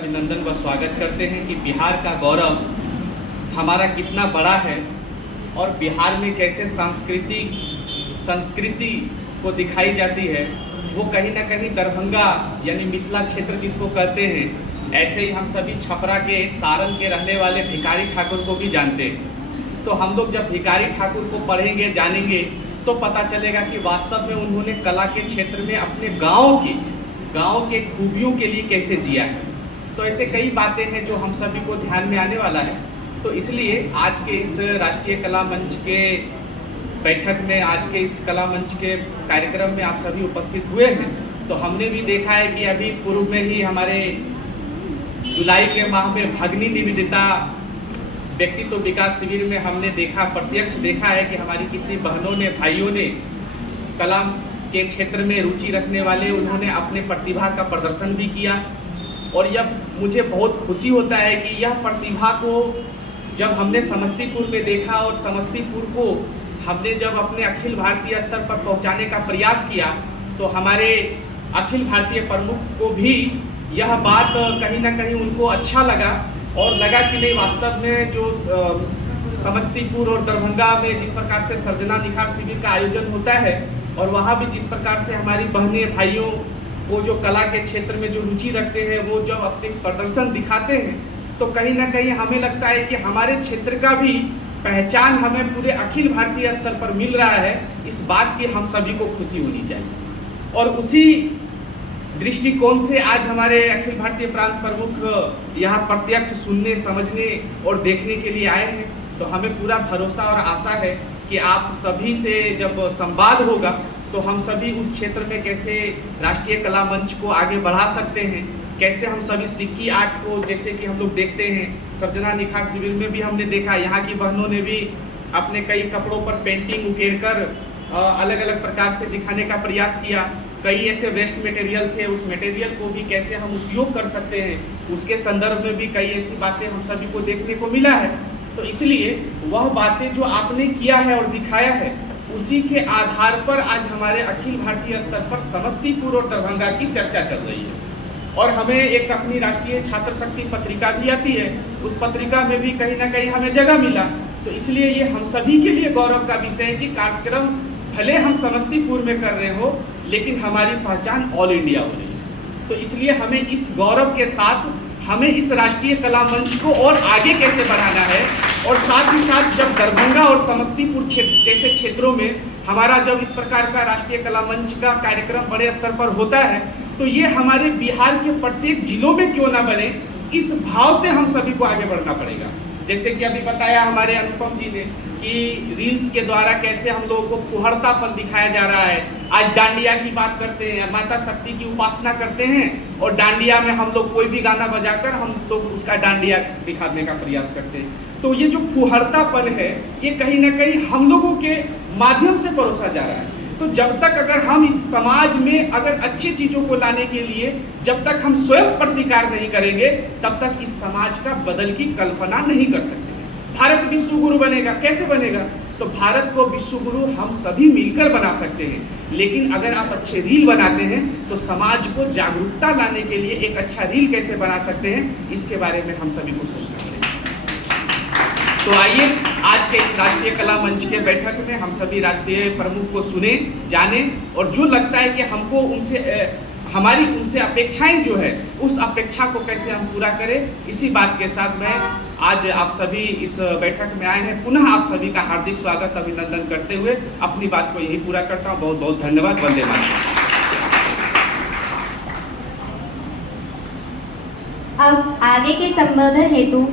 अभिनंदन व स्वागत करते हैं कि बिहार का गौरव हमारा कितना बड़ा है और बिहार में कैसे संस्कृति को दिखाई जाती है। वो कहीं ना कहीं दरभंगा यानी मिथिला क्षेत्र जिसको कहते हैं, ऐसे ही हम सभी छपरा के सारण के रहने वाले भिखारी ठाकुर को भी जानते हैं। तो हम लोग जब भिखारी ठाकुर को पढ़ेंगे जानेंगे तो पता चलेगा कि वास्तव में उन्होंने कला के क्षेत्र में अपने गांव के खूबियों के लिए कैसे जिया है। तो ऐसे कई बातें हैं जो हम सभी को ध्यान में आने वाला है। तो इसलिए आज के इस राष्ट्रीय कला मंच के बैठक में, आज के इस कला मंच के कार्यक्रम में आप सभी उपस्थित हुए हैं। तो हमने भी देखा है कि अभी पूर्व में ही हमारे जुलाई के माह में भगिनी निवेदिता व्यक्तित्व विकास शिविर में हमने प्रत्यक्ष देखा है कि हमारी कितनी बहनों ने, भाइयों ने कला के क्षेत्र में रुचि रखने वाले उन्होंने अपने प्रतिभा का प्रदर्शन भी किया। और यह मुझे बहुत खुशी होता है कि यह प्रतिभा को जब हमने समस्तीपुर में देखा और समस्तीपुर को हमने जब अपने अखिल भारतीय स्तर पर पहुंचाने का प्रयास किया तो हमारे अखिल भारतीय प्रमुख को भी यह बात कहीं ना कहीं उनको अच्छा लगा और लगा कि नहीं, वास्तव में जो समस्तीपुर और दरभंगा में जिस प्रकार से सर्जना निखार शिविर का आयोजन होता है और वहाँ भी जिस प्रकार से हमारी बहनें भाइयों वो जो कला के क्षेत्र में जो रुचि रखते हैं वो जब अपने प्रदर्शन दिखाते हैं तो कहीं ना कहीं हमें लगता है कि हमारे क्षेत्र का भी पहचान हमें पूरे अखिल भारतीय स्तर पर मिल रहा है। इस बात की हम सभी को खुशी होनी चाहिए और उसी दृष्टिकोण से आज हमारे अखिल भारतीय प्रांत प्रमुख यहाँ प्रत्यक्ष सुनने, समझने और देखने के लिए आए हैं। तो हमें पूरा भरोसा और आशा है कि आप सभी से जब संवाद होगा तो हम सभी उस क्षेत्र में कैसे राष्ट्रीय कला मंच को आगे बढ़ा सकते हैं, कैसे हम सभी सिक्की आर्ट को, जैसे कि हम लोग देखते हैं सर्जना निखार शिविर में भी हमने देखा, यहाँ की बहनों ने भी अपने कई कपड़ों पर पेंटिंग उकेर कर अलग अलग प्रकार से दिखाने का प्रयास किया। कई ऐसे वेस्ट मटेरियल थे, उस मटेरियल को भी कैसे हम उपयोग कर सकते हैं, उसके संदर्भ में भी कई ऐसी बातें हम सभी को देखने को मिला है। तो इसलिए वह बातें जो आपने किया है और दिखाया है उसी के आधार पर आज हमारे अखिल भारतीय स्तर पर समस्तीपुर और दरभंगा की चर्चा चल रही है। और हमें एक अपनी राष्ट्रीय छात्र शक्ति पत्रिका भी आती है, उस पत्रिका में भी कहीं ना कहीं हमें जगह मिला। तो इसलिए ये हम सभी के लिए गौरव का विषय है कि कार्यक्रम भले हम समस्तीपुर में कर रहे हो लेकिन हमारी पहचान ऑल इंडिया हो रही है। तो इसलिए हमें इस गौरव के साथ हमें इस राष्ट्रीय कला मंच को और आगे कैसे बढ़ाना है और साथ ही साथ जब दरभंगा और समस्तीपुर जैसे क्षेत्रों में हमारा जब इस प्रकार का राष्ट्रीय कला मंच का कार्यक्रम बड़े स्तर पर होता है तो ये हमारे बिहार के प्रत्येक जिलों में क्यों ना बने, इस भाव से हम सभी को आगे बढ़ना पड़ेगा। जैसे कि अभी बताया हमारे अनुपम जी ने कि रील्स के द्वारा कैसे हम लोगों को फुहड़तापन दिखाया जा रहा है। आज डांडिया की बात करते हैं, माता शक्ति की उपासना करते हैं और डांडिया में हम लोग कोई भी गाना बजाकर हम लोग उसका डांडिया दिखाने का प्रयास करते हैं। तो ये जो फुहड़तापन है ये कहीं ना कहीं हम लोगों के माध्यम से परोसा जा रहा है। तो जब तक अगर हम इस समाज में अगर अच्छी चीज़ों को लाने के लिए जब तक हम स्वयं प्रतिकार नहीं करेंगे तब तक इस समाज का बदल की कल्पना नहीं कर सकते। भारत विश्व गुरु बनेगा, कैसे बनेगा? तो भारत को विश्व गुरु हम सभी मिलकर बना सकते हैं। लेकिन अगर आप अच्छे रील बनाते हैं तो समाज को जागरूकता लाने के लिए एक अच्छा रील कैसे बना सकते हैं, इसके बारे में हम सभी को सोचना पड़ेगा। तो आइए आज के इस राष्ट्रीय कला मंच के बैठक में हम सभी राष्ट्रीय प्रमुख को सुने, जाने और जो लगता है कि हमको हमारी उनसे अपेक्षाएं जो है उस अपेक्षा को कैसे हम पूरा करें, इसी बात के साथ मैं आज आप सभी इस बैठक में आए हैं। पुनः आप सभी का हार्दिक स्वागत, अभिनंदन करते हुए अपनी बात को यही पूरा करता हूँ। बहुत बहुत धन्यवाद। वंदे मातरम। अब आगे के संबोधन हेतु